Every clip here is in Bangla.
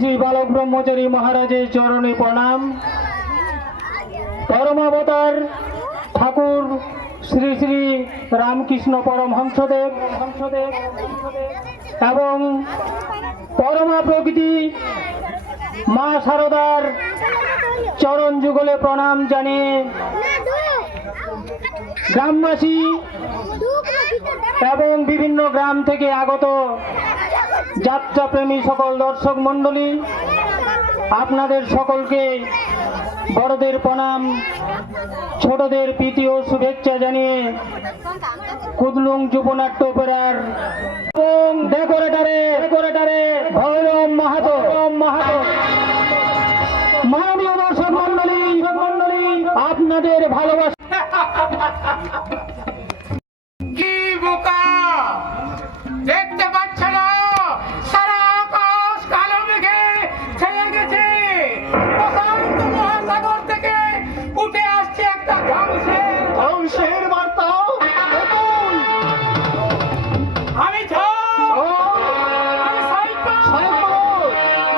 শ্রী বালক ব্রহ্মচারী মহারাজের চরণে প্রণাম। পরমাবতার ঠাকুর শ্রী শ্রী রামকৃষ্ণ পরমহংসদেব এবং পরমা প্রকৃতি মা শারদার চরণ যুগলে প্রণাম জানিয়ে গ্রামবাসী এবং বিভিন্ন গ্রাম থেকে আগত যাত্রাপ্রেমী সকল দর্শক মণ্ডলী, আপনাদের সকলকে বড়দের প্রণাম, ছোটদের প্রীতি ও শুভেচ্ছা জানিয়ে কুদলুং যুবনাট্য অপেরার এবং ডেকোরেটারে ভৈরব মাহাতো মাননীয় দর্শক মণ্ডলী আপনাদের ভালোবাসা। কি বোকা দেখতে পাচ্ছ না? সারা আকাশ কালো মেঘে ছেয়ে গেছে। প্রশান্ত মহাসাগর থেকে উঠে আসছে একটা ধ্বংসের বার্তা। আমি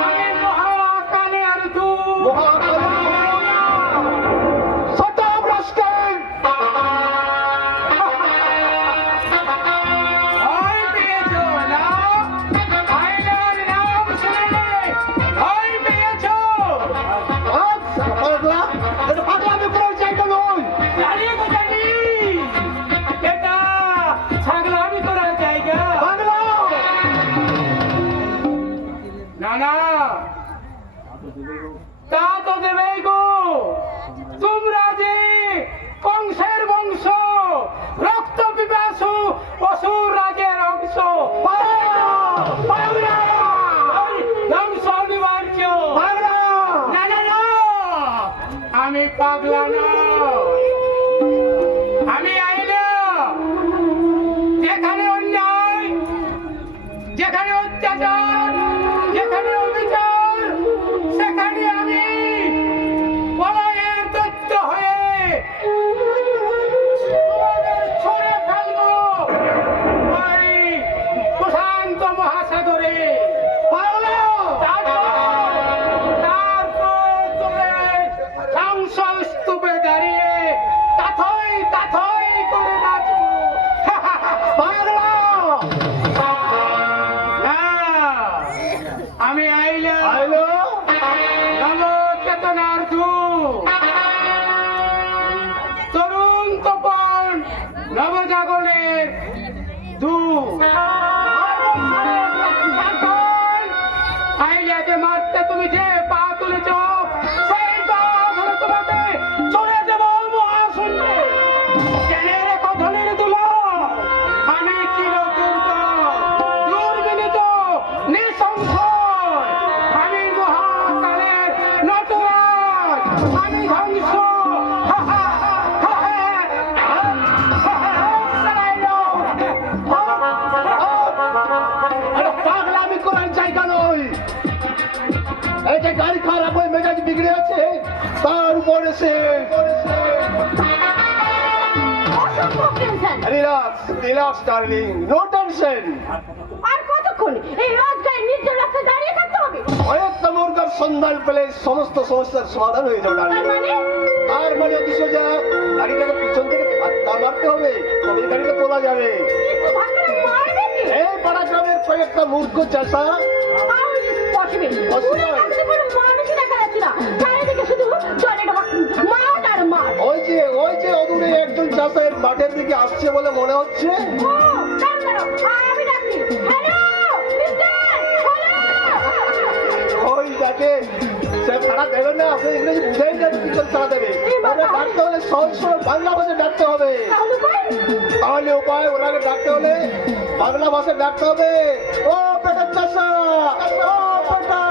আমি মহাকালে আর তা তো দেবেই গো। তোমরা যে কংসের বংশ, রক্ত পিপাসু অসুর রাজের অংশ, ধ্বংস অনিবার্য। না, আমি পাগলা না। আমি আইলে যেখানে অন্যায়, যেখানে অত্যাচার, যেখানে অবিচার, সেখানে আমি পলায়ের দৈত্য হয়ে ছড়ে ফেলবো ওই প্রশান্ত মহাসাগরে। তারপর তোমরা ধ্বংসস্তূপে দাঁড়িয়ে তাথই করে নাচবো। আমি আইলো নবচেতনার তরুণ তপন নবজাগরণের আইলিয়াকে মারতে তুমি যে পা তুলেছ, সেই পা ধরে তোমাকে চলে দেব মহাশূন্যে। জেনে রেখো ধনের দুলা, আমি চিরদুর্গ দুর্বিনীত নিঃসংশয়। আমি মহাকালের নটরাজ, আমি ধ্বংস। পাগলামি করার জায়গা নয়। এই যে গাড়ি খারাপ হয়ে মেজাজ বিগড়ে আছে, তার উপরে সে রিল্যাক্স ডার্লিং, নো টেনশন। আর কতক্ষণ এই রাজগায়ে নির্জন রাস্তায় দাঁড়িয়ে থাকতে হবে? অনেকটা মুরগার সন্ধান পেলে সমস্ত সমস্যার সমাধান হয়ে যাবে ডার্লিং। তার মানে অতি সোজা গাড়িটাকে পিছন থেকে ধাক্কা মারতে হবে, তবে গাড়িটা তোলা যাবে। এই পাড়া গ্রামের কয়েকটা মূর্খ চাষা ওই যে অদূরে একজন চাষের মাঠের দিকে আসছে বলে মনে হচ্ছে। ওই দেখে সে ছাড়া দেবে না, আপনি ইংরেজি বুঝাই যাবে কি করে ছাড়া দেবে। ওরা ডাকতে হলে সহজ সরল বাংলা ভাষায় ডাকতে হবে। তাহলে উপায়, ওনাকে ডাকতে হলে বাংলা ভাষায় ডাকতে হবে। ও পেটার চাষা, ও পেটা,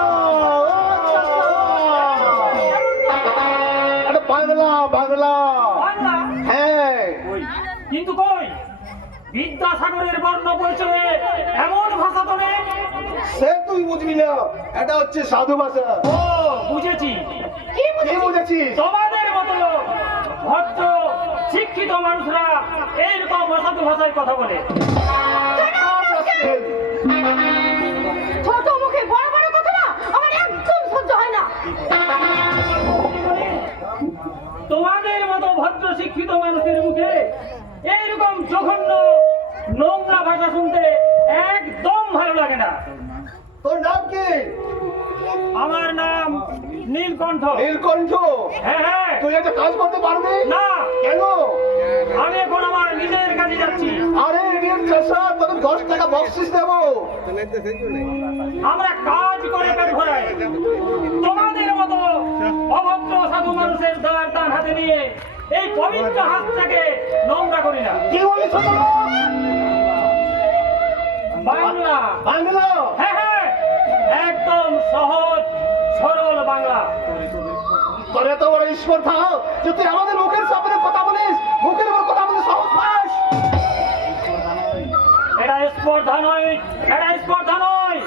বাংলা। হ্যাঁ, কিন্তু কই বিদ্যাসাগরের বর্ণ পরিচয়ে এমন ভাষা তো নেই। সে তুই বুঝবি না, এটা হচ্ছে সাধু ভাষা। ও বুঝেছি। কি বুঝেছিস? তোমাদের মতো ভদ্র শিক্ষিত মানুষরা এইরকম অসাধু ভাষায় কথা বলে। ছোট মুখে বড় বড় কথা না আমার ভদ্র শিক্ষিত মানুষের মুখে এইরকম জঘন্য নোংরা ভাষা শুনতে একদম ভালো লাগে না। তোর নাম কি? আমার নাম নীলকণ্ঠ। নীলকণ্ঠ? হ্যাঁ হ্যাঁ। তুই একটা কাজ করতে পারবি না। কেন? আমি এখন আমার নিজের কাজে যাচ্ছি। আরে ইডিয়েট চাষা, তোকে 10 টাকা বকশিস দেবো। আমরা কাজ করে পেট ভরাই, তোমাদের মতো অভদ্র সাধু মানুষের দাঁড় দান হাতে নিয়ে এই পবিত্র হাতটাকে নোংরা করি না। কি বলিস তোরা? বাংলা। বাংলা? হ্যাঁ হ্যাঁ, একদম সহজ সরল বাংলা। তোর এত বড় স্পর্ধা যে তুই আমাদের মুখের সামনে কথা বলিস, মুখের উপর কথা বলিস, সাহস পাস? এটা স্পর্ধা নয়, এটা স্পর্ধা নয়।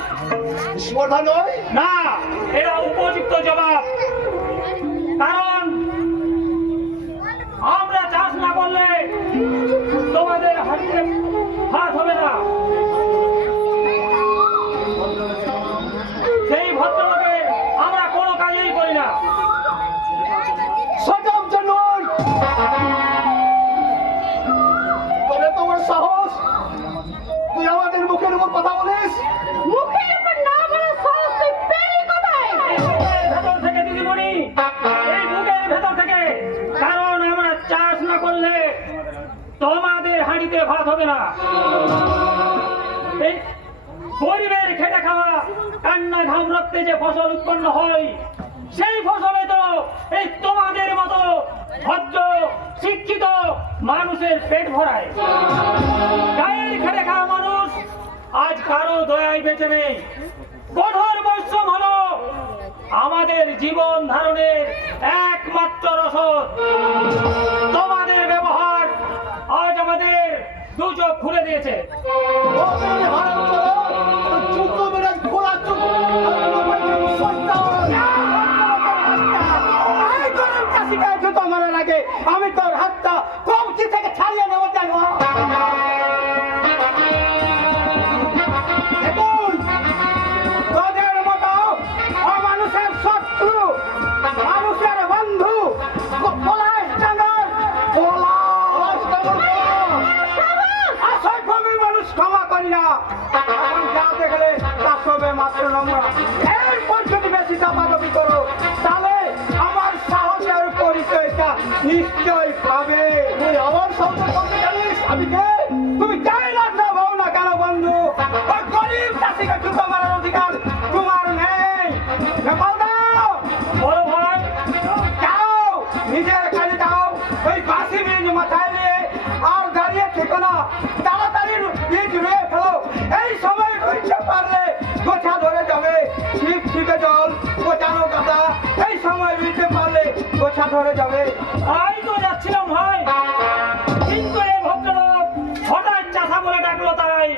স্পর্ধা নয়? না, এটা উপযুক্ত জবাব। কারণ আমরা চাষ না করলে তোমাদের হাতে হাত হবে না। সেই ভদ্রলোকে আমরা কোনো কাজেই করি না। Shut up, জানোয়ার! তোর এত বড় সাহস, তুই আমাদের মুখের উপর কথা বলিস? মুখের উপর না বলা সাহস তুই পেলি কোথায়? এই বুকের ভেতর থেকে দিদিমণি, এই বুকের ভেতর থেকে। কারণ আমরা চাষ না করলে তোমাদের হাঁড়িতে ভাত হবে না। এই গরিবের খেটে খাওয়া কান্না ঘাম রক্তে যে ফসল উৎপন্ন হয়, সেই ফসলে তো এই তোমাদের মতো ভদ্র শিক্ষিত মানুষের পেট ভরায়। গায়ের খেটে খাওয়া মানুষ আজ কারো দয়ায় বেঁচে নেই। কঠোর পরিশ্রম হলো আমাদের জীবন ধারণের একমাত্র রসদ। তোমাদের ব্যবহার আজ আমাদের দু চোখ খুলে দিয়েছে। ওদের হারামজাদা, তোর চুপ মেরাজ খোলা চুপ। আমি তোর হাতটা কবজি থেকে ছাড়িয়ে নেবো জানো? তোদের মতো অমানুষের শত্রু, মানুষের বন্ধু, পলাশ ডাঙ্গার আমি মানুষ ক্ষমা করি না। এখন যা দেখলে তা সবে মাত্র নোংরা। এই পর্যন্ত বেশি চাপাচাপি করো, তাহলে আমার সাহসের পরিচয়টা নিশ্চয় পাবে। তুই আমার সঙ্গে করতে জানিস আমি কে? তুমি চাই না ভাবো না কেন বন্ধু? ওই গরিব চাষিকে জুতো মারার অধিকার তোমার নেই। নেপাল দাও, বড় ভাই, যাও নিজের কাজে যাও। ওই বাসি বীজ মাথায় নিয়ে আর দাঁড়িয়ে থেকো না, তাড়াতাড়ি বীজ রুয়ে ফেলো। এই সময় রুইতে পারলে গোছা ধরে যাবে। ছিপ ছিপে জল, গোছানো কাদা, এই সময় রুইতে পারলে গোছা ধরে যাবে। তাই তো যাচ্ছিলাম ভাই, কিন্তু এই ভদ্রলোক হঠাৎ চাষা বলে ডাকলো তাই।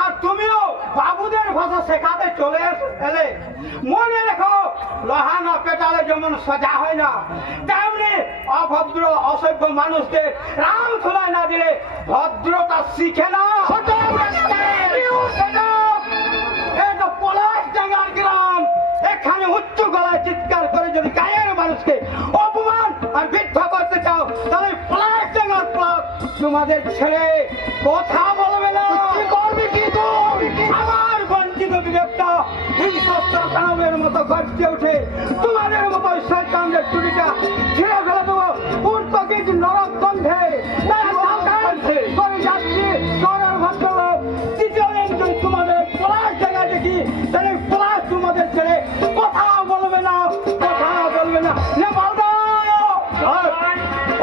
আর তুমিও বাবুদের ভাষা শেখাতে চলে এলে। মনে রেখো, লোহা না পেটালে যেমন সোজা হয় না, তেমনি অভদ্র অসভ্য মানুষদের রাম ধুলায় না দিলে ভদ্রতা শিখে না। এটা পলাশ ডাঙ্গার গ্রাম। এখানে উচ্চ গলায় চিৎকার করে যদি গায়ের মানুষকে অপমান আর বৃদ্ধা করতে চাও, তাহলে পলাশ ডাঙ্গার প্লট তোমাদের ছেড়ে কথা বলবে না। কি করবি কি তুই? আমার বঞ্চিত বিবেকটা হিংস্র দানবের মতো গর্জে ওঠে। তোমাদের মতো শয়তানদের চুরিটা ছিঁড়ে ফেলে দেবো উর্তকিজ নরক গন্ধে। করে যাচ্ছি চোরের ভদ্রলোক। তৃতীয় দিন যদি তোমাদের পলাশ জায়গা দেখি, তাহলে পলাশ তোমাদের ছেড়ে কথা বলবে না, কথা বলবে না। নেপাল দাও,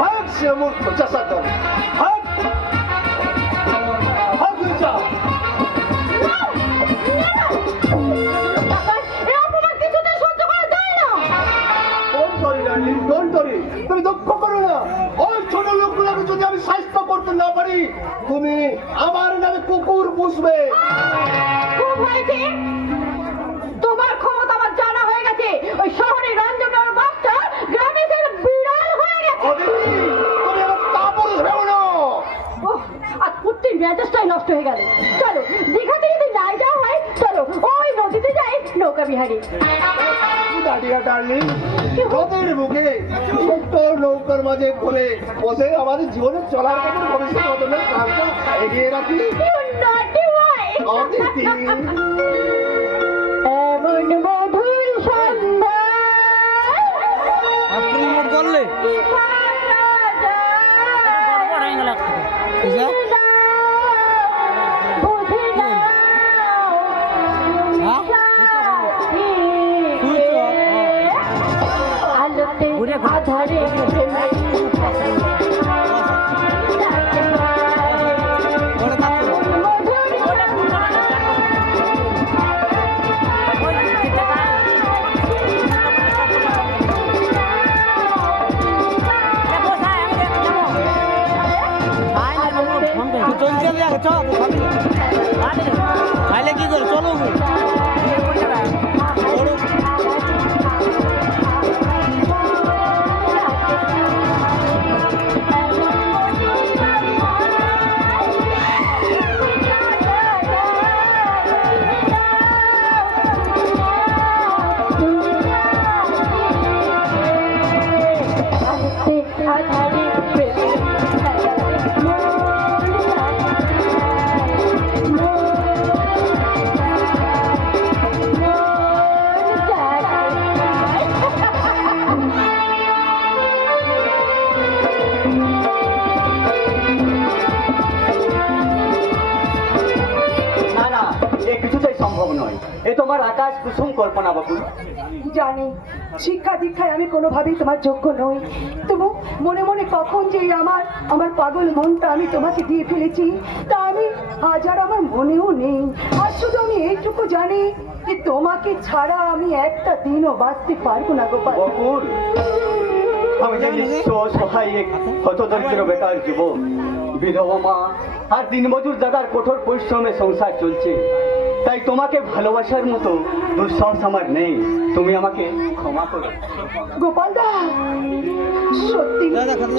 ভাগ সে মূর্খ চাষা দল। ভাগ, ভাগ তুই যা। এই অপমান কিছুতেই সহ্য করা যায় না। ডোন্ট করি ডার্লিং, ডোন্ট করি। তুমি দুঃখ করো না। ওই ছোট লোকগুলোকে যদি আমি স্বাস্থ্য করতে না পারি, তুমি আমার নামে কুকুর পুষবে। খুব হয়েছে, তোমার ক্ষমতা আমার জানা হয়ে গেছে। ওই শহরে রঞ্জনের বাচ্চা গ্রামে যেন বিড়াল হয়ে গেছে। অদিতি, তুমি আমার কাপড় ভেবো না। ওহ, আজ কুর্তির মেজাজটাই নষ্ট হয়ে গেল। চলো দীঘাতে যদি নাই যাওয়া হয়, চলো ওই নদীতে যায় নৌকা বিহারি। দাঁড়িয়ে ডার্লিং, নদীর বুকে ছোট্ট নৌকার মাঝে বলে বসে আমাদের জীবনের চলার পথের ভবিষ্যৎ বদলের প্রাণটা এগিয়ে রাখি। You naughty boy! অদিতি, এমন মধুর সন্ধ্যা আপনি মোট করলে আধারে খাইলে কি করে চলো না না, এ কিছুতেই সম্ভব নয়। এ তোমার আকাশ কুসুম কল্পনা বকুল। জানি শিক্ষা দীক্ষায় আমি কোনোভাবেই তোমার যোগ্য নই, তবু মনে মনে কখন যে আমার পাগল মনটা আমি তোমাকে দিয়ে ফেলেছি তা আমি আজ আর আমার মনেও নেই। আর শুধু আমি এইটুকু জানি যে তোমাকে ছাড়া আমি একটা দিনও বাঁচতে পারবো না গোপাল। বকুল, আমি যে নিঃস্ব সহায় এক হতদরিদ্র বেকার যুবক, বিধবা মা আর দিনমজুর দাদার কঠোর পরিশ্রমে সংসার চলছে, তাই তোমাকে ভালোবাসার মতো দুঃসাহস আমার নেই। তুমি আমাকে ক্ষমা করো। গোপাল দা, সত্যি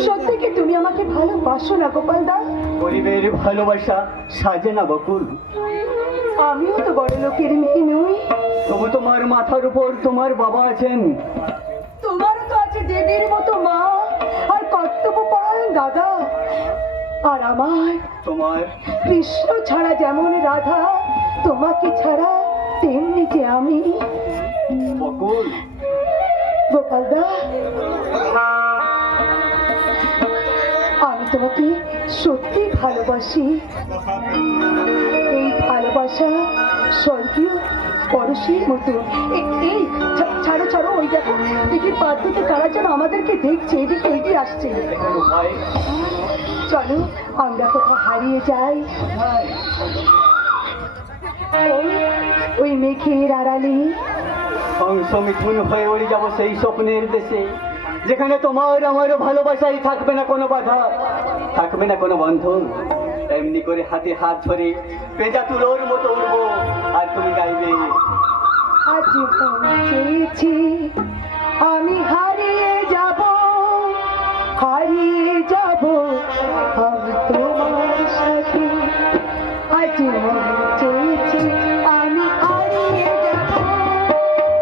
সত্যি কি তুমি আমাকে ভালোবাসো না গোপাল দা? গরিবের ভালোবাসা সাজে না বকুল। আমিও তো বড় লোকের মেয়ে নই, তবু তোমার মাথার উপর তোমার বাবা আছেন। তোমারও তো আছে দেবীর মতো মা আর কর্তব্যপরায়ণ দাদা। আর আমার তোমার কৃষ্ণ ছাড়া যেমন রাধা, তোমাকে ছাড়া তেমনি যে আমি। বকুল, গোপালদা, আমি তোমাকে সত্যি ভালোবাসি। এই ভালোবাসা স্বর্গীয় পরশীর মতো। এই ছাড়ো ছাড়ো, ওই দেখো দেখি পাত্রতে কারা যেন আমাদেরকে দেখছে, এদিকে এগিয়ে আসছে। ভাই, চলো আমরা কোথাও হারিয়ে যাই, ওই মেঘের আড়ালে হংস মিথুন হয়ে উড়ে যাবো সেই স্বপ্নের দেশে, যেখানে তোমার আমার ভালোবাসাই থাকবে না কোনো বাধা, থাকবে না কোনো বন্ধন। এমনি করে হাতে হাত ধরে পেজা তুলোর মতো উঠবো, আর তুমি গাইবে আজ চেয়েছি আমি হারিয়ে যাব, হারিয়ে যাব আমি তোমার সাথে। আজ চেয়েছি আমি হারিয়ে যাব,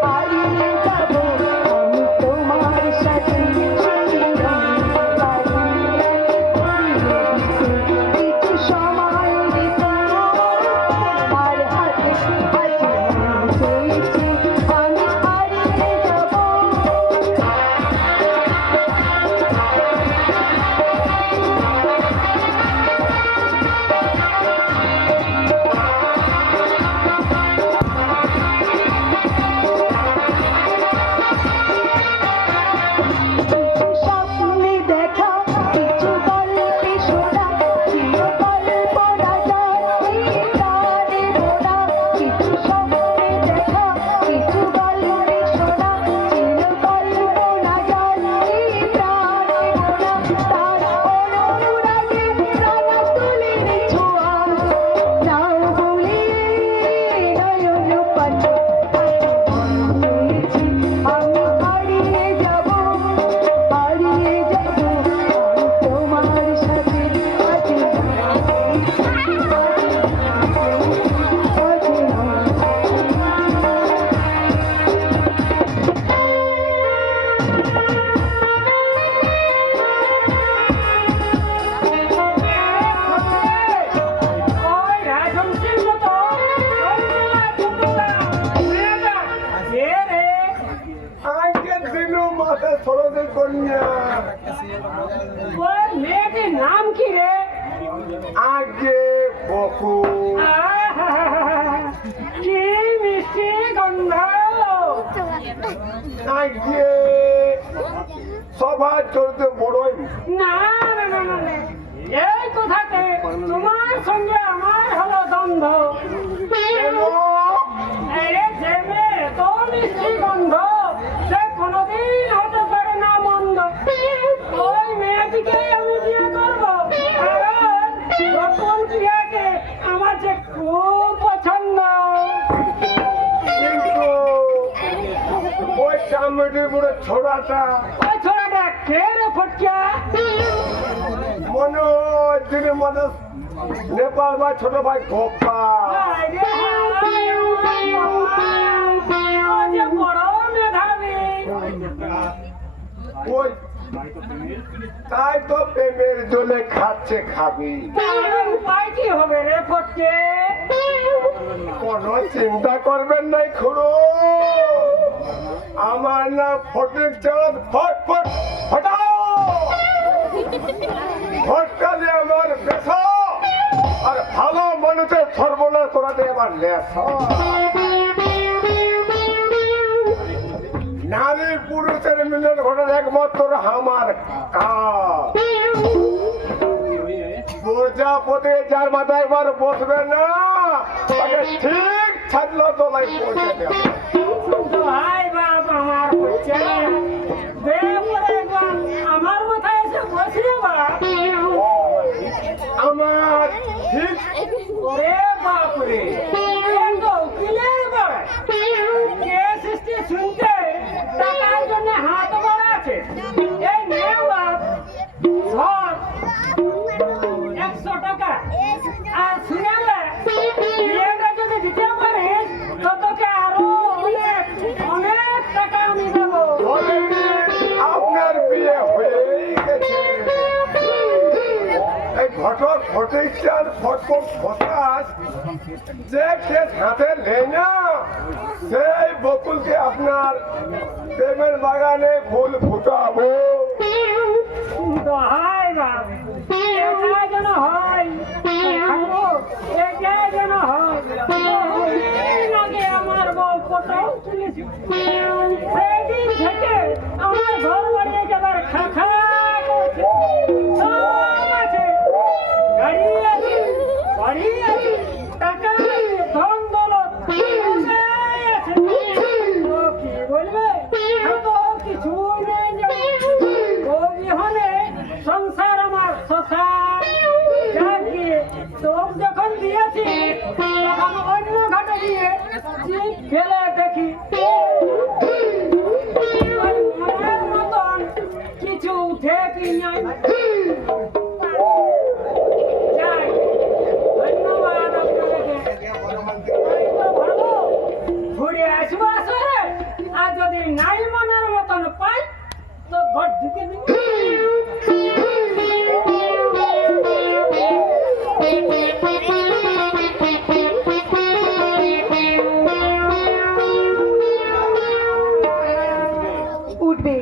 হারিয়ে যাব আমি তোমার সাথে। কিছু সময় দিতে আর হাতে আজ চেয়েছি আমি হারিয়ে যাব। স্বপ্নে দেখা কিছু গল্পে শোনা, চির কল্পনা যায় এই প্রাণে মোরা। কিছু স্বপ্নে দেখা কিছু গল্পে শোনা, চির কল্পনা যায় এই প্রাণে মোরা। তার অনুরাগে প্রাণ তুলির ছোঁয়া, নাও বলে নয়ন পানে। চেয়েছি আমি হারিয়ে যাব, হারিয়ে যাব তোমার সাথে। আজ নাম কি রে? আগে বকু আহা, কি মিষ্টি গন্ধ। আগে সবার চলতে বড়ই না না না না না। এই কথাতে তোমার সঙ্গে আমার হলো দ্বন্দ্ব। আরে যে মেয়ে এত মিষ্টি গন্ধ সে কোনোদিন হতে পারে না মন্দ। ওই মেয়েটিকে আমি বিয়ে করবো, কারণ গোপন প্রিয়াকে আমার যে খুব পছন্দ। কিন্তু ওই চামড়ি বুড়ো ছোড়াটা ওই ছোড়াটা কে রে ফটকিয়া? মনে হয় দিনের মানুষ নেপাল বা ছোট ভাই গোপা আরে হায়, ও যে বড় মেধাবী। ওই তাই তো প্রেমের জলে খাচ্ছে খাবি তাহলে উপায় কি হবে রে ফটকে? কোনো চিন্তা করবেন নাই খুড়ো আমার না ফটিক চাঁদ ফট ফট ফটাও ফটকালে আমার বেসা আর ভালো মানুষের সর্বনাশ করাতে আমার লেখা নারী পুরুষের মিলন ঘটার একমাত্র আমার কাজ প্রজাপতি যার মাথায় একবার বসবে না তাকে ঠিক ছাড়লো তোলাই পৌঁছে দেবে হাই বাপ আমার হচ্ছে আমার মাথায় এসে বসলে বাপ। আমার ঠিক ওরে বাপ রে, তো উকিলের বাপ কে সৃষ্টি শুনতে টাকার জন্য হাত বাড়াচ্ছে। এই নে বাপ ধর 100 টাকা আর শুনেলে বিয়েটা যদি দিতে পারিস তো তোকে আরো অনেক অনেক টাকা আমি দেবো। অলরেডি আপনার বিয়ে হয়েই গেছে এই ঘটক ফটিকচাঁদ ফটফট ফটাস যে কেস হাতে নেই না সেই বকুলকে আপনার প্রেমের বাগানে ফুল ফুটাবো তো হাই বাপ এটা যেন হয়, এটা যেন হয়। বহুদিন আগে আমার বউ কোথাও তুলেছিল, সেদিন থেকে আমার ঘর বাড়িয়ে যাবার খাখা করছে। সব আছে, গাড়ি আছে, বাড়ি আছে, টাকা আছে, ধন দৌলত সবাই আছে। তো কি বলবে? তো কিছুই নেই যে বিহনে সংসার আমার শ্মশান। যাক গিয়ে তোর যখন দিয়েছি তখন অন্য ঘাটে গিয়ে চিপ ফেলে দেখি ওই মনের মতন কিছু উঠে কি নাই। যাই, ধন্যবাদ আপনাকে। এই তো ভালো, ঘুরে আসবো আসরে, আর যদি নাই মনের মতন পাই তো ঘর ঢুকে দিন। উঠবে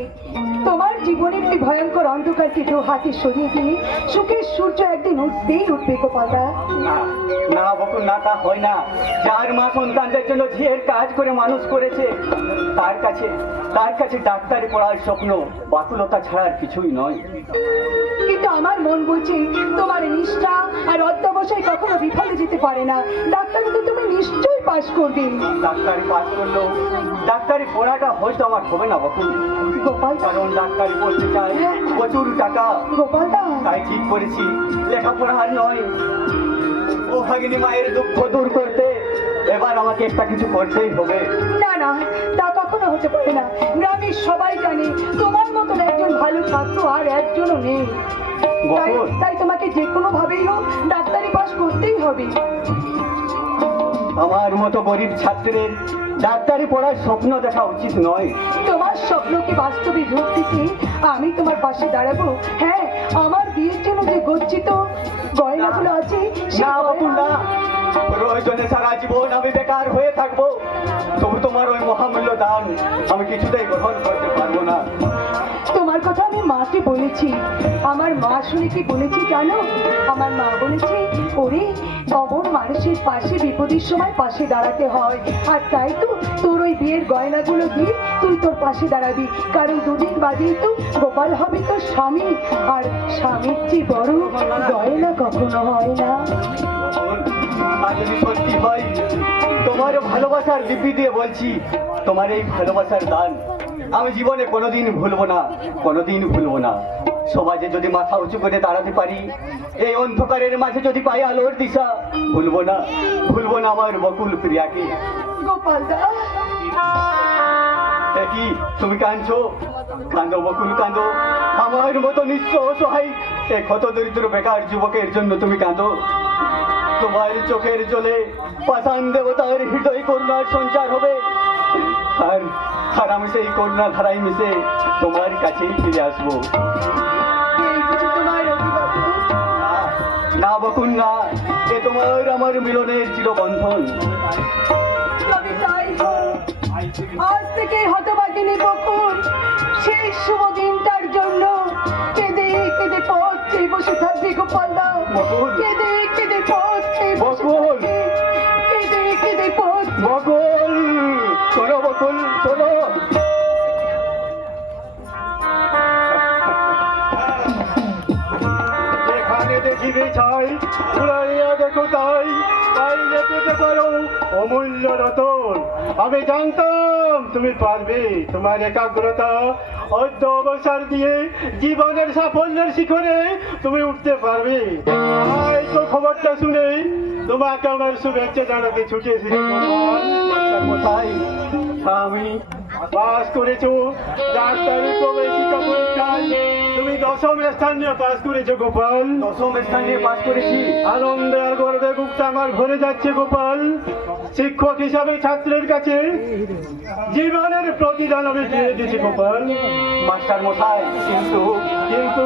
তোমার জীবনের এই ভয়ঙ্কর অন্ধকারকে দু হাতে সরিয়ে দিয়ে সুখের সূর্য একদিন উঠতেই উঠবে গোপালদা। না না বকুল না তা হয় না যার মা সন্তানদের জন্য ঝিয়ের কাজ করে মানুষ করেছে তার কাছে ডাক্তারি পড়ার স্বপ্ন বাতুলতা ছাড়া আর কিছুই নয়। কিন্তু আমার মন বলছে তোমার নিষ্ঠা আর অধ্যবসায় কখনো বিফলে যেতে পারে না। ডাক্তারিতে তুমি নিশ্চয়ই পাশ করবে। ডাক্তারি পাস করলো ডাক্তারি পড়াটা হয়তো আমার হবে না বকুল গোপাল কারণ ডাক্তারি পড়তে চাই প্রচুর টাকা গোপালদা তাই ঠিক করেছি লেখাপড়া আর নয় ও ভাগিনী মায়ের দুঃখ দূর করতে এবার আমাকে একটা কিছু করতেই হবে। না না তা কখনো হতে পারে না। গ্রামের সবাই জানে তোমার মতন একজন ভালো ছাত্র আর একজনও নেই। বকুল তাই তোমাকে যে কোনো ভাবেই হোক ডাক্তারি পাস করতেই হবে। আমার মতো গরিব ছাত্রের ডাক্তারি পড়ার স্বপ্ন দেখা উচিত নয়। তোমার স্বপ্নকে বাস্তবে রূপ দিতে আমি তোমার পাশে দাঁড়াবো। হ্যাঁ, আমার বিয়ের জন্য যে গচ্ছিত গয়নাগুলো আছে সে না বকুল না গয়না- প্রয়োজনে সারা জীবন আমি বেকার হয়ে থাকবো তবু তোমার ওই মহামূল্য দান আমি কিছুতেই গ্রহণ করতে পারবো না। তোমার কথা আমি মাকে মাকে বলেছি, আমার মা শুনে কি বলেছি জানো? আমার মা বলেছে, ওরে অমর মানুষের পাশে বিপদের সময় পাশে দাঁড়াতে হয়, আর তাই তো তোর ওই বিয়ের গয়নাগুলো দিয়ে তুই তোর পাশে দাঁড়াবি, কারণ দুদিন বাদেই তো গোপাল হবে তোর স্বামী, আর স্বামীর চেয়ে বড় গয়না কখনো হয় না। আর যদি সত্যি হয়, তোমার ভালোবাসার লিপি দিয়ে বলছি, তোমার এই ভালোবাসার দান আমি জীবনে কোনোদিন ভুলবো না, কোনোদিন ভুলবো না। সমাজে যদি মাথা উঁচু করে দাঁড়াতে পারি, এই অন্ধকারের মাঝে যদি পাই আলোর দিশা, ভুলবো না, ভুলবো না আমার বকুল প্রিয়াকে। গোপাল দা, কি তুমি কাঁদছো? কাঁদো বকুল কাঁদো, আমার মতো নিঃস্ব অসহায় এক ক্ষত দরিদ্র বেকার যুবকের জন্য তুমি কাঁদো। তোমার চোখের জলে পাষাণ দেবতার হৃদয় করুণার সঞ্চার হবে, আর আর আমি সেই করুণা ধারায় মিশে তোমার কাছেই ফিরে আসবো। এই বুঝি তোমার অভিভাবক? না বকুল না, এ তোমার আমার মিলনের চিরবন্ধন। তবে তাই হোক। আজ থেকে হতভাগিনী বকুল সেই শুভ দিনটার জন্য কেঁদে কেঁদে পথ চেয়ে বসে থাকবে গোপাল দা। বকুল। কেঁদে কেঁদে পথ চেয়ে বসে বকুল। থাকবে। কেঁদে কেঁদে পথ। বকুল, শোনো বকুল, শোনো। যেখানে দেখিবে ছাই, উড়াইয়া দেখো তাই, তাই যে পেতে পারো অমূল্য রতন। আমি জানতাম তুমি পারবে, তোমার একাগ্রতা অর্ধ অবসর দিয়ে জীবনের সাফল্যের শিখরে তুমি উঠতে পারবে। তাই তো খবরটা শুনে তোমাকে আমার শুভেচ্ছা জানাতে ছুটে এসেছি। কোথায় আমি পাস করেছো ডাক্তারি প্রবেশিকা পরীক্ষায়, তুমি 10ম স্থান নিয়ে পাস করেছো গোপাল। 10ম স্থান নিয়ে পাস করেছি। আনন্দে আর গর্বে বুকটা আমার ভরে যাচ্ছে গোপাল। শিক্ষক হিসাবে ছাত্রের কাছে জীবনের প্রতিদান আমি দিয়ে দিয়েছি গোপাল। মাস্টার মশাই, কিন্তু কিন্তু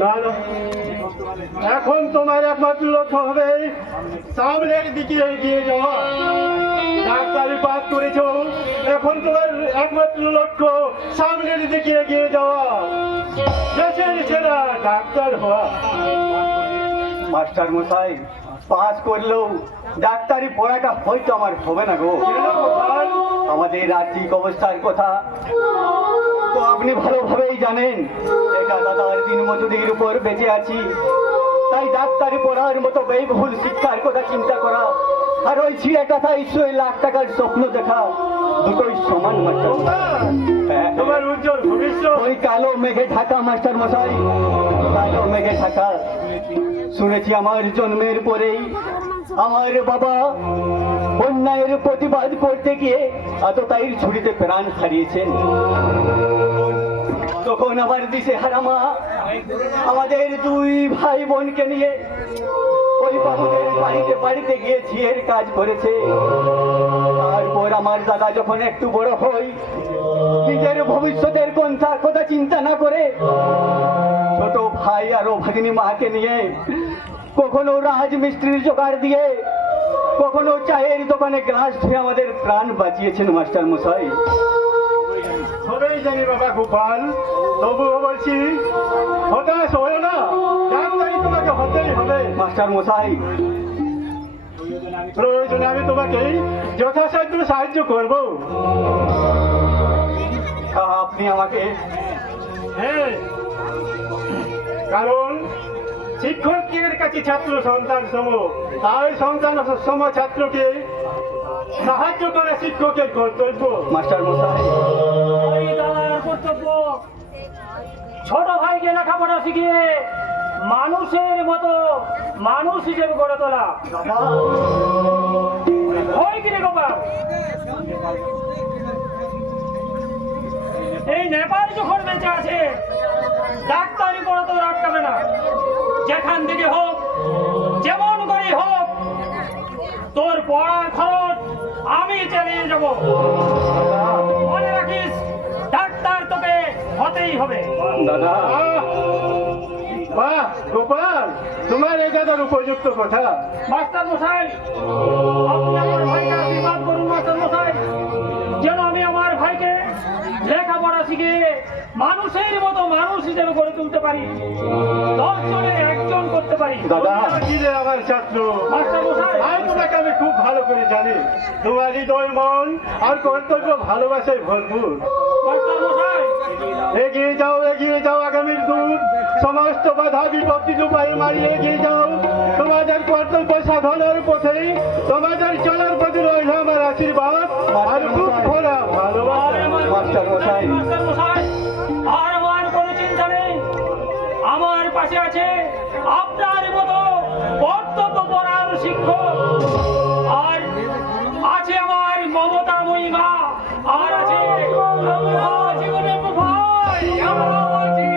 না না, এখন তোমার একমাত্র লক্ষ্য হবে সামনের দিকে এগিয়ে যাওয়া। ডাক্তারি পাস করেছো, এখন তোমার একমাত্র লক্ষ্য সামনের দিকে এগিয়ে যাওয়া, দেশের সেরা ডাক্তার হওয়া। মাস্টার মশাই, পাস করলেও ডাক্তারি পড়াটা হয়তো আমার হবে না গো। কেন গোপাল? আমাদের আর্থিক অবস্থার কথা তো আপনি ভালোভাবেই জানেন। একা দাদার দিন মজুরির উপর বেঁচে আছি, তাই ডাক্তারি পড়ার মতো ব্যয়বহুল শিক্ষার কথা চিন্তা করা আর ওই ছিঁড়ে কথা 1 লাখ টাকার স্বপ্ন দেখা দুটোই সমান মাস্টার মশাই। হ্যাঁ, তোমার উজ্জ্বল ভবিষ্যৎ ওই কালো মেঘে ঢাকা মাস্টার মশাই, কালো মেঘে ঢাকা। শুনেছি আমার জন্মের পরেই আমার বাবা অন্যায়ের প্রতিবাদ করতে গিয়ে আততায়ীর ছুরিতে প্রাণ হারিয়েছেন। তখন আবার দিশে হারা মা আমাদের 2 ভাই বোনকে নিয়ে ওই বাবুদের বাড়িতে বাড়িতে গিয়ে ঝিয়ের কাজ করেছে। তারপর আমার দাদা যখন একটু বড় হই, নিজের ভবিষ্যতের কথা চিন্তা না করে ছোট ভাই আরো ভাগিনী মাকে নিয়ে কখনো রাজমিস্ত্রির জোগাড় দিয়ে, কখনো চায়ের দোকানে গ্লাস ধুয়ে আমাদের প্রাণ বাঁচিয়েছেন মাস্টার মশাই। সবাই জানি বাবা গোপাল, তবুও বলছি হতাশ হয়ে না, ডাক্তারি তোমাকে হতেই হবে। মাস্টার মশাই, প্রয়োজনে আমি তোমাকে যথাসাধ্য সাহায্য করব। আপনি আমাকে হ্যাঁ, কারণ শিক্ষকের কাছে ছাত্র সন্তান সম, তাই সন্তান সম ছাত্রকে সাহায্য করা শিক্ষকের কর্তব্য। মাস্টার মশাই, ওই দাদার কর্তব্য ছোট ভাইকে লেখাপড়া শিখিয়ে মানুষের মতো মানুষ হিসেবে গড়ে তোলা। হয় কি রে গোপাল? এই নেপাল যখন বেঁচে আছে, ডাক্তারি পড়া তো আটকাবে না। যেখান থেকে হোক, যেমন করে হোক, তোর পড়ার খরচ আমি চালিয়ে যাব। মনে রাখিস, ডাক্তার তোকে হতেই হবে। দাদা, বাহ গোপাল, তোমার এই দাদার উপযুক্ত কথা। মাস্টার মশাই, আপনি আমার ভাইকে আশীর্বাদ করুন মাস্টার মশাই, যেন আমি আমার ভাইকে লেখাপড়া শিখিয়ে মানুষের মতো মানুষ হিসেবে গড়ে তুলতে পারি, 10 জনের একজন করতে পারি। দাদা কি রে আমার ছাত্র, মাস্টার মশাই, আর তোমাকে আমি খুব ভালো করে জানি, তোমার হৃদয় মন আর কর্তব্য ভালোবাসায় ভরপুর। মাস্টার মশাই, এগিয়ে যাও আগামীর দূত, সমস্ত বাধা বিপত্তি উপায়ে মারিয়ে এগিয়ে যাও। তোমাদের কর্তব্য সাধনের পথে তোমাদের চলার প্রতি রইল আমার আশীর্বাদ আর খুব ভরা ভালোবাসা। মাস্টার মশাই, আর আমার কোনো চিন্তা নেই। আমার পাশে আছে আপনার মতো কর্তব্যপরায়ণ শিক্ষক, আর আছে আমার মমতাময়ী মা, আর আছে আমার জীবনের ভাই, আমরাও আছি।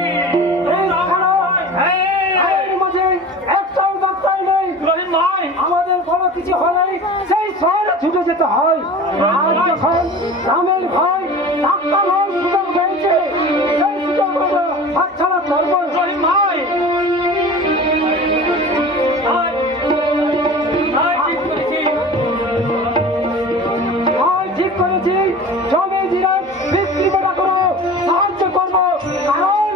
এর মাঝে একটাও ডাক্তার নেই। রহিম ভাই, আমাদের কোনো কিছু হলেই সেই শহরে ছুটে যেতে হয়। আর যখন গ্রামের ভাই ডাক্তার হওয়ার সুযোগ পেয়েছে, সেই সুযোগ আমরা হাতছাড়া করবো না। রহিম ভাই, ঠিক করেছি। ভাই ঠিক করেছি, জমি জিরাত বিক্রি করা করো, সাহায্য করবো। কারণ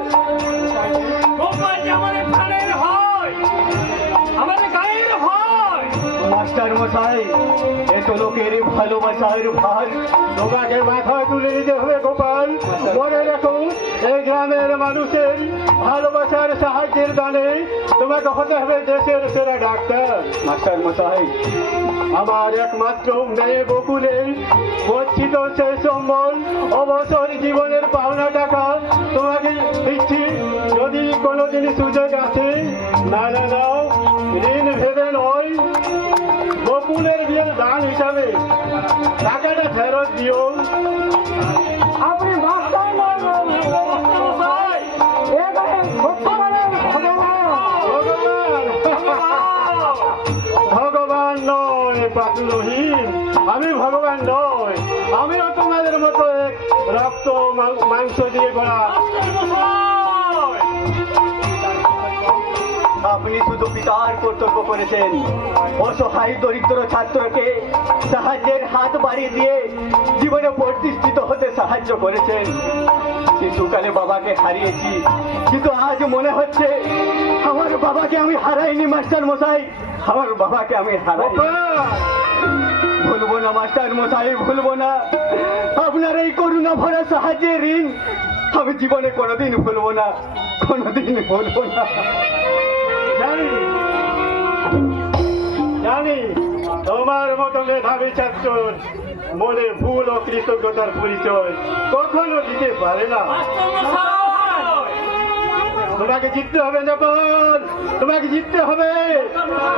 গোপাল যে আমাদের প্রাণের ভাই, আমাদের গায়ের ভাই। মাস্টার মশাই, এত লোকের ভালোবাসার ভার তোমাকে মাথায় তুলে নিতে হবে গোপাল। মনে রাখো, এই গ্রামের মানুষের ভালোবাসার সাহায্যের দানে তোমাকে হতে হবে দেশের সেরা ডাক্তার। মাস্টার মশাই, আমার একমাত্র মেয়ে বকুলের গচ্ছিত সেই সম্বল অবসর জীবনের পাওনা টাকা তোমাকে দিচ্ছি। যদি কোনোদিন সুযোগ আছে, না দাও, ঋণ ভেবে নয়, বকুলের বিয়ের দান হিসাবে টাকাটা ফেরত দিও। আপনি মাস্টার নয়, মশাই, এবারে সত্যিকারের ভগবান। ভগবান নয় পাতুলহীন, আমি ভগবান নয়, আমিও তোমাদের মতো এক রক্ত মাংস দিয়ে গড়া। আপনি শুধু পিতার কর্তব্য করেছেন, অসহায় দরিদ্র ছাত্রকে সাহায্যের হাত বাড়িয়ে দিয়ে জীবনে প্রতিষ্ঠিত হতে সাহায্য করেছেন। শিশুকালে বাবাকে হারিয়েছি, কিন্তু আজ মনে হচ্ছে আমার বাবাকে আমি হারাইনি। মাস্টার মশাই, আমার বাবাকে আমি হারাইনি। ভুলবো না মাস্টার মশাই, ভুলবো না আপনার এই করুণা ভরা সাহায্যের ঋণ। আমি জীবনে কোনোদিন ভুলবো না, কোনোদিন ভুলবো না। জানি তোমার মতো মেধাবী ছাত্র মনে ভুল ও কৃতজ্ঞতার পরিচয় কখনো দিতে পারে না। তোমাকে জিততে হবে নেপাল, তোমাকে জিততে হবে।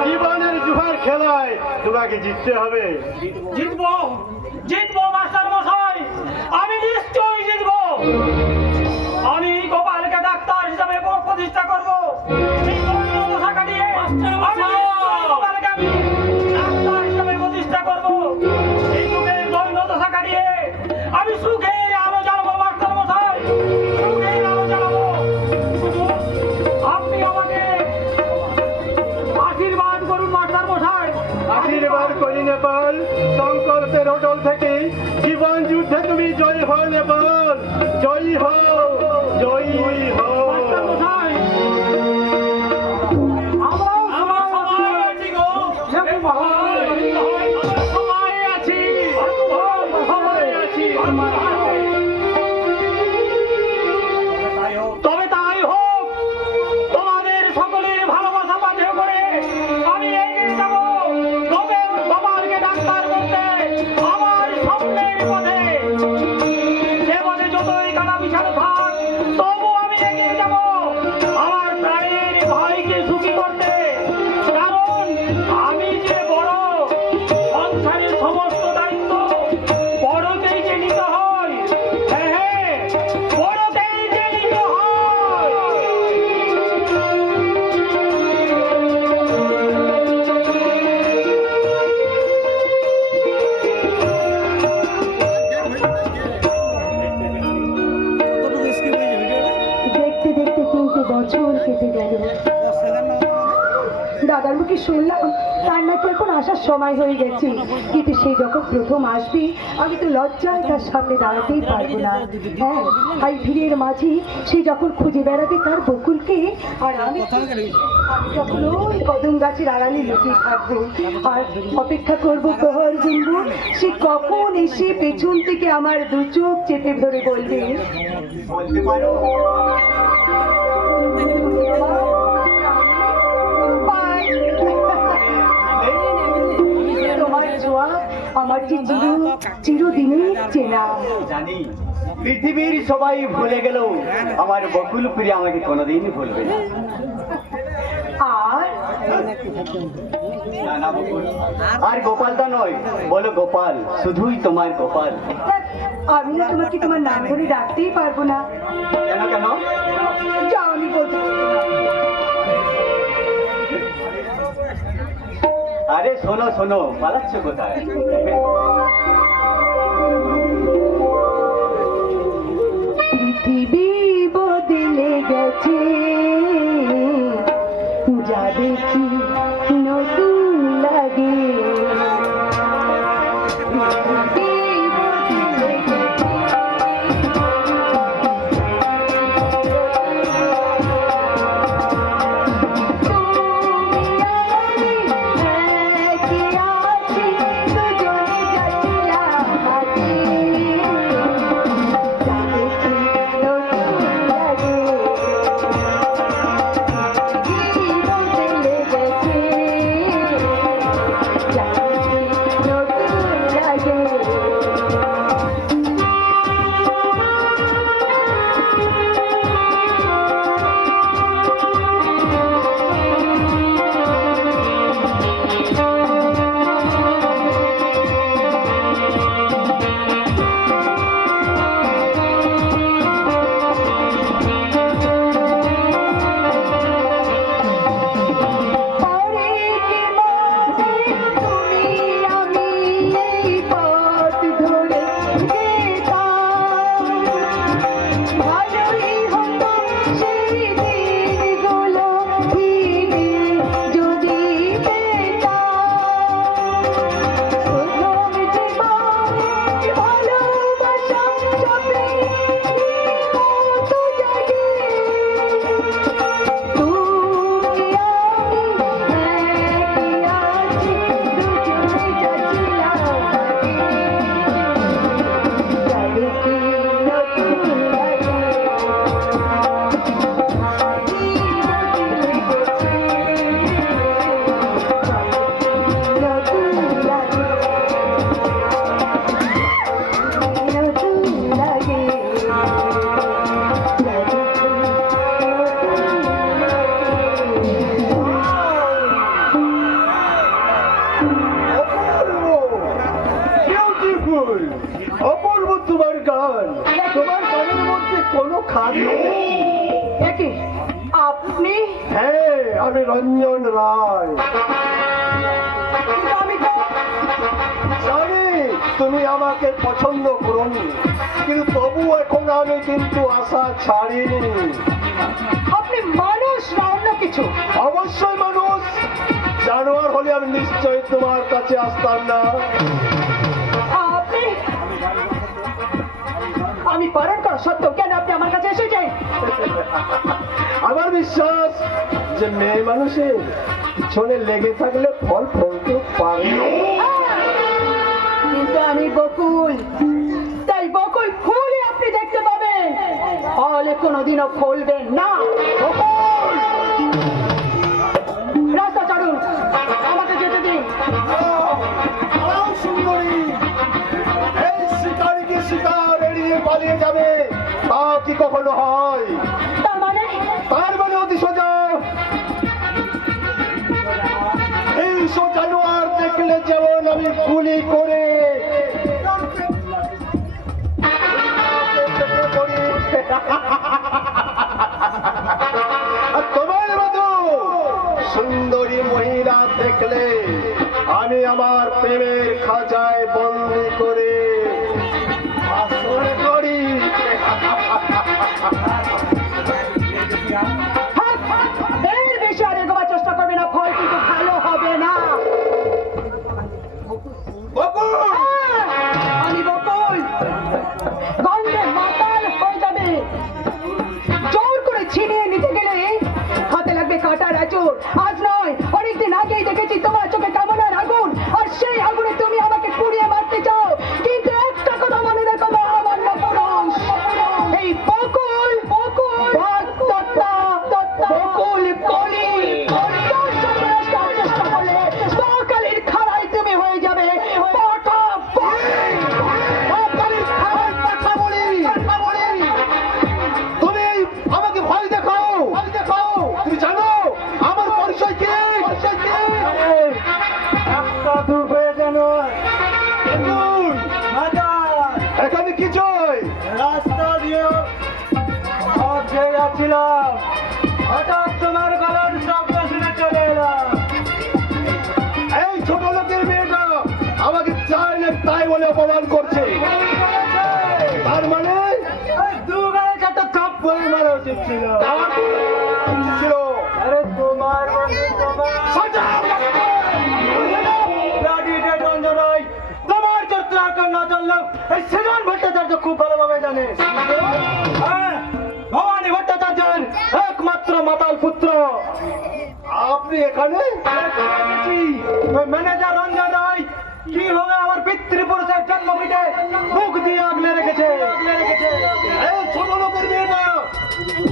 জীবনের জুহার খেলায় তোমাকে জিততে হবে। জিতবো, জিতবো মাস্টার মশাই, আমি নিশ্চয়ই জিতবো। আমি গোপালকে ডাক্তার হিসাবে প্রতিষ্ঠা করবো। এই দক্ষতা কাটিয়ে গোপালকে আমি ডাক্তার হিসাবে প্রতিষ্ঠা করবো। এই যুগের দৈন্যদশা কাটিয়ে আমি সুখের আলো জ্বালাবো মাস্টার মশাই, সুখের আলো জ্বালাবো। শুধু আপনি আমাকে আশীর্বাদ করুন মাস্টার মশাই। আশীর্বাদ করি নেপাল, সংকল্পের হোটেল থেকে জীবন যুদ্ধে তুমি জয়ী হও নেপাল, জয়ী হও, জয়ী হও। মাস্টার মশাই, আমরা সবাই আছি গো, আমরা সবাই আছি, সবাই আছি। তবে তাই হোক, তোমাদের সকলের ভালোবাসা বাধ্য করে আমি এগিয়ে যাব গোপালকে ডাক্তার করতে আমার স্বপ্নের পথে। সে পথে যতই কাটা বিছানো থাক, তবু আমি এগিয়ে যাব আমার প্রাণের ভাইকে সুখী করতে। কারণ আমি যে বড়, সংসারের সমস্ত দায়িত্ব বড়কেই যে নিতে হয়। হ্যাঁ হ্যাঁ, বড়কেই যে নিতে হয়। কতটুকু স্কিপ হয়েছে ভিডিওটা? দেখতে দেখতে 3টে বছর কেটে গেল। দাদার মুখে শুনলাম তার নাকি এখন আসার সময় হয়ে গেছে, কিন্তু সে যখন প্রথম আসবে আমি তো লজ্জায় তার সামনে দাঁড়াতেই পারবো না। হ্যাঁ, আর ভিড়ের মাঝে সে যখন খুঁজে বেড়াবে তার বকুলকে, আর আমি যখন ওই কদম গাছের আড়ালে লুকিয়ে থাকবো আর অপেক্ষা করবো প্রহর গুনবো, সে কখন এসে পেছন থেকে আমার দু চোখ চেপে ধরে বলবে, বলতে পারো তোমার ছোঁয়া আমার যে চিরদিনের চেনা। জানি পৃথিবীর সবাই ভুলে গেলেও আমার বকুল প্রিয়া আমাকে কোনোদিন ভুলবে না। আর না, না বকুল, আর গোপালটা নয়, বলো গোপাল, শুধুই তোমার গোপাল। আমি না তোমাকে তোমার নাম ধরে ডাকতেই পারবো না। কেন কেন? যাও, আমি বলতে পারবো না। আরে শোনো শোনো, পালাচ্ছ কোথায়? পৃথিবী বদলে গেছে, যা দেখি নতুন লাগে। পৃথিবী বদলে গেছে, তুমি আমি একই আছি, দুজনে যাচ্ছিলাম হাতে। যা দেখি নতুন লাগে, পৃথিবী বদলে গেছে, যা দেখি নতুন লাগে। পরে কি মনে তুমি আমি এই পথ ধরে যেতাম, ভালোই হতো সেই দিনগুলো ফিরে যদি পেতাম। প্রথম জীবনে ভালোবাসা চোখে মতো জাগে, তুমি আমি একই আছি, দুজনে যাচ্ছিলাম হাতে। যা দেখি নতুন লাগে, নতুন লাগে, নতুন লাগে, যা দেখি বিউটিফুল, অপূর্ব তোমার গান। তোমার গানের মধ্যে কোনো খাদ নেই। একই আপনি? হ্যাঁ, আমি রঞ্জন রায়। কিন্তু আমি তো জানি তুমি আমাকে পছন্দ করোনি, কিন্তু তবু এখন আমি কিন্তু আশা ছাড়িনি। আপনি মানুষ না অন্য কিছু? অবশ্যই মানুষ। জানোয়ার হলে আমি নিশ্চয়ই তোমার কাছে আসতাম না। আপনি, আমি পালন করা সত্ত্বেও কেন আপনি আমার কাছে এসেছেন? আমার বিশ্বাস যে মেয়ে মানুষের পিছনে লেগে থাকলে ফল ফলতে পারে। কিন্তু আমি বকুল, তাই বকুল ফুলই আপনি দেখতে পাবেন, ফলে কোনোদিনও ফলবেন না। বকুল! রাস্তা ছাড়ুন, আমাকে যেতে দিন। দাঁড়াও সুন্দরী, এই শিকারীকে শিকার এড়িয়ে পালিয়ে যাবে তা কি কখনো হয়? তার মানে তার মানে অতি সোজা। এই জানোয়ার দেখলে যেমন আমি গুলি করে আর তোমার মতো সুন্দরী মহিলা দেখলে আমি আমার প্রেমের খাঁচায় বন্দি করে আসর করি। এর বেশি আর এগোবার চেষ্টা করবে না, ফল কিন্তু ছিল আরে তোমার সজাগ রঞ্জনাই, তোমার চরিত্র আর কেউ না জানলেও এই সৃজন ভট্টাচার্য খুব ভালোভাবে জানে। হ্যাঁ, ভবানী ভট্টাচার্যের একমাত্র মাতাল পুত্র। আপনি এখানে ম্যানেজার রঞ্জন রায় কিভাবে আমার পিতৃপুরুষের জন্মভিটে মুখ দিয়ে আগলে রেখেছে। এই ছোট লোকের মেয়েটা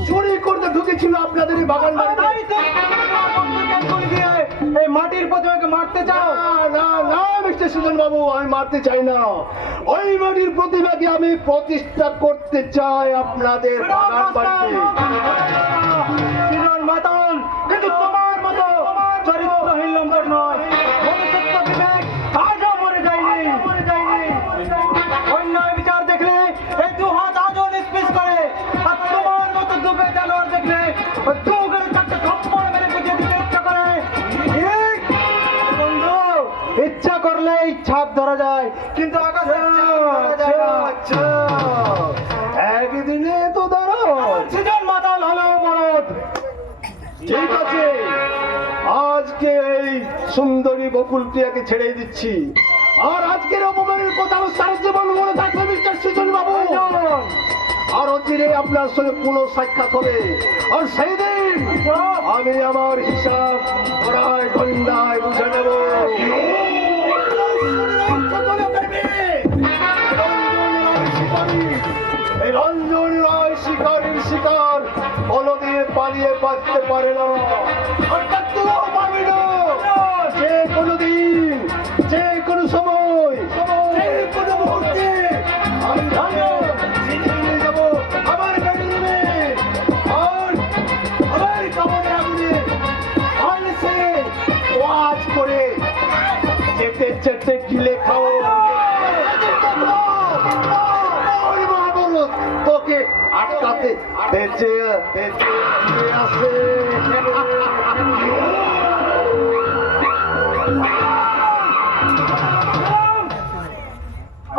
চুরি করতে ঢুকেছিল আপনাদের এই বাগান বাড়িতে। তাই তো বন্দুকের গুলি দিয়ে এই মাটির প্রতিমাকে মারতে চাও? না না মিস্টার সুজন বাবু, আমি মারতে চাই না। ওই মাটির প্রতিভাকে আমি প্রতিষ্ঠা করতে চাই আপনাদের বাগান বাড়িতে। সৃজন মাতাল, কিন্তু তোমার মতো চরিত্রহীন লম্বর নয়। মনুষ্যত্ব বিবেক আজও মরে যায়নি। অন্যায় বিচার দেখলে এই দু হাত আজও নিষ্পিস করে। আর তোমার মতো দুবে জানোয়ার দেখলে ওই দু করে চারটে থাপ্পড় মেরে বুঝিয়ে দিতে ইচ্ছা করে। এই, বন্ধু, ইচ্ছা করলে ছাদ ধরা যায়, কিন্তু আকাশে ধরা যায় না। আচ্ছা একদিনে তো দাঁড়াও। সৃজন মাতাল হলো মরদ। ঠিক আছে, আজকে এই সুন্দরী বকুল প্রিয়াকে ছেড়ে দিচ্ছি। আর আজকের অপমানের কথা সারা জীবন মনে থাকবে মিস্টার সুজন বাবু। আর অচিরে আপনার সঙ্গে পুনঃ সাক্ষাৎ হবে। আর সেই দিন আমি আমার হিসাব গড়ায় গন্ডায় বুঝে নেব। এই রঞ্জন রায় শিকারীর শিকার বল দিয়ে পালিয়ে বাঁচতে পারে না, অর্থাৎ তুমিও পারবে না। যে কোনো দিন, যে কোনো সময়, যে কোনো মুহূর্তে আমি ছিনিয়ে নিয়ে যাবো আমার বেডরুমে। আর আমার কাপড়ে আগুনে আনসে ওয়াজ করে চেটে চেটে গিলে খাও। তোকে আটকাতে বেঁচে আসে।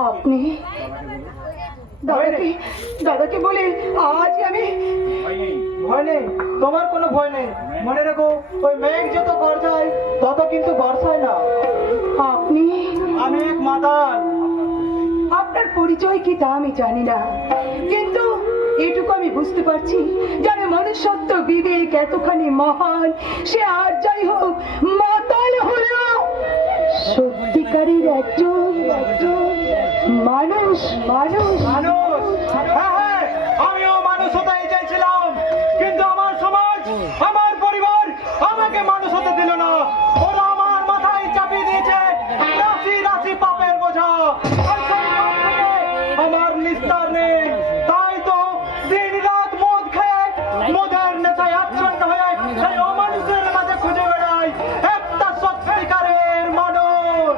আপনি দাদাকে বলে আজ আমি ভয় নেই, তোমার কোনো ভয় নেই। মনে রেখো, ওই মেঘ যত গর্জায় তত কিন্তু বর্ষায় না। আপনি আমি এক মাতাল। আপনার পরিচয় কি তা আমি জানি না, কিন্তু এটুকু আমি বুঝতে পারছি, যারা মনুষ্যত্ব বিবেক এতখানি মহান, সে আর যাই হোক মাতাল হলো সত্যিকারের একজন মানুষ। মানুষ, হ্যাঁ হ্যাঁ, আমিও মানুষ হতে চাইছিলাম, কিন্তু আমার সমাজ, আমার পরিবার আমাকে মানুষ হতে দিল না। ওরা আমার মাথায় চাপিয়ে দিয়েছে রাশি রাশি পাপের বোঝা। আর সেই পাপ থেকে আমার নিস্তার নেই। তাই তো দিন রাত মদ খেয়ে মদের নেশায় আচ্ছন্ন হয়ে সেই অমানুষের মাঝে খুঁজে বেড়াই একটা সত্যিকারের মানুষ।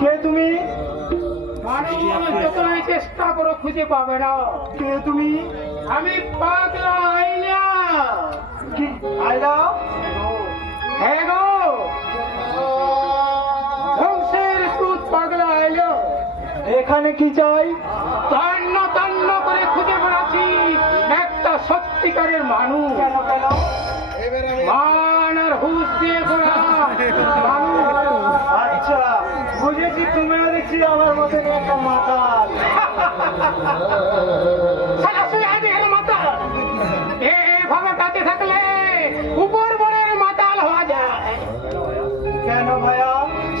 কে তুমি? যতই চেষ্টা করো খুঁজে পাবে না। কে তুমি? আমি পাগলা আইলা। কি আইলা? হ্যাঁ গো, ধ্বংসের দুধ পাগলা আইলা। এখানে কি চাই? তন্ন তন্ন করে খুঁজে বেড়াচ্ছি একটা সত্যিকারের মানুষ। কেন কেন? মান আর হুঁশ দিয়ে করা মানুষ। আচ্ছা, বুঝেছি, তুমিও দেখছি আমার মতো একটা মাতাল। সরাসরি আজকের মাতাল। এভাবে কাটে থাকলে উপর বড়ের মাতাল হওয়া যায়। কেন ভাইয়া?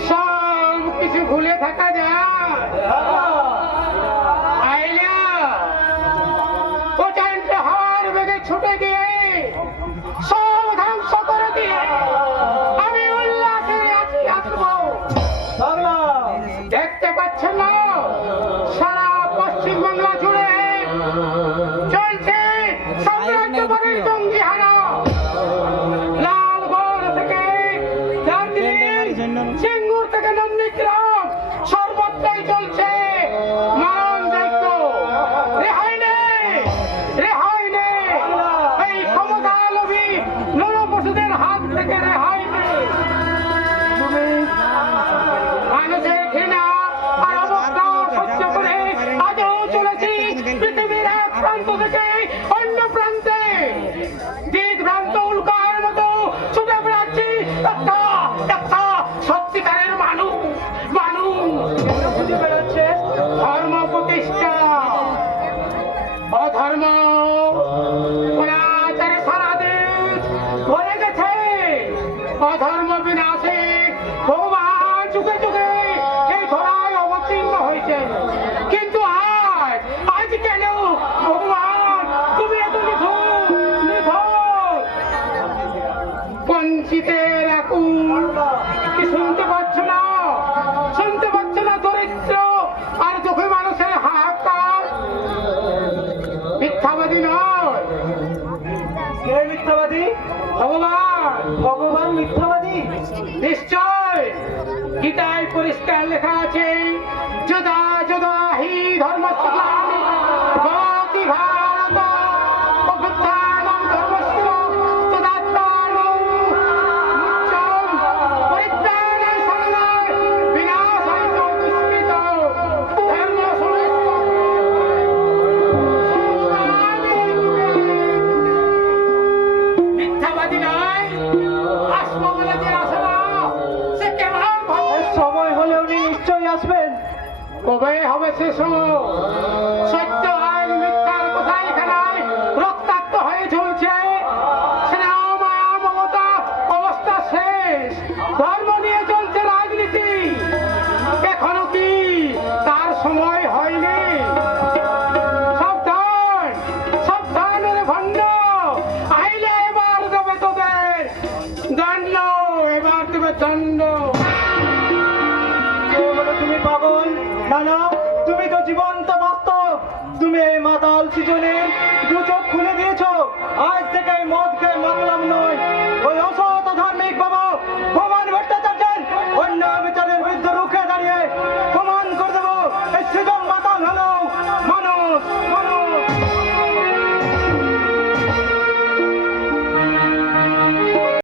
সব কিছু ভুলে থাকা যায়। আইলা প্রচন্ড হাওয়ার বেগে ছুটে গিয়ে সব ধ্বংস করে দিয়ে আমি উল্লাসে আছি আসবো। পাগলা, দেখতে পাচ্ছেন না, সারা পশ্চিমবাংলা জুড়ে চলছে সাম্রাজ্যবাদীর জঙ্গি হানা। লালগড় থেকে দার্জিলিং, সিঙ্গুর থেকে নন্দীগ্রাম, সর্বত্রই চলছে মারণ যজ্ঞ। রেহাই নেই, রেহাই নেই। এই ক্ষমতা লোভী নরপশুদের হাত থেকে রেহাই নেই। মানুষের ঘৃণা আর অবস্থা সহ্য করে আজও চলেছি পৃথিবীর এক প্রান্ত থেকে অন্য প্রান্তে। অধর্ম বিনাশে ভগবান যুগে যুগে এই ধরায় অবতীর্ণ হয়েছে, কিন্তু আজ কেন ভগবান তুমি এত নিথর বঞ্চিতের আকুল কি শুনতে পাচ্ছ না? শুনতে পাচ্ছ না দরিদ্র আর দুঃখী মানুষের হাহাকার? মিথ্যাবাদী নয়, কে মিথ্যাবাদী? ভগবান। ভগবান মিথ্যাবাদী? নিশ্চয়, গীতায় পরিষ্কার লেখা আছে, যদা যদা হি ধর্মস্য গ্লানির্ভবতি ভারত অভ্যুত্থানং ধর্মস্য তদাত্মানং মুচ্যং পরিত্রাণায় শরণায় বিনাশায় চ দুষ্কৃতং ধর্ম মিথ্যাবাদী নয়, আসবো বলে যে আসে না, সে কেমন ভক্ত? সময় হলে উনি নিশ্চয়ই আসবেন। কবে হবে শেষ? সত্য আইন মিথ্যার কোথায় খেলায় রক্তাক্ত হয়ে ঝুলছে। স্নেহ মায়া মমতা অবস্থা শেষ, ধর্ম নিয়ে চলছে রাজনীতি। এখনো কি তার সময় হয়নি? সাবধান, সাবধান রে ভণ্ড, আইলে এবার দেবে তোদের দণ্ড, এবার দেবে দণ্ড। কে বলে তুমি পাগল? না না, তুমি তো জীবন্ত বাস্তব। তুমি এই মাতাল সিজনে দু চোখ খুলে দিয়েছো। আজ থেকে মদ খেয়ে মাথা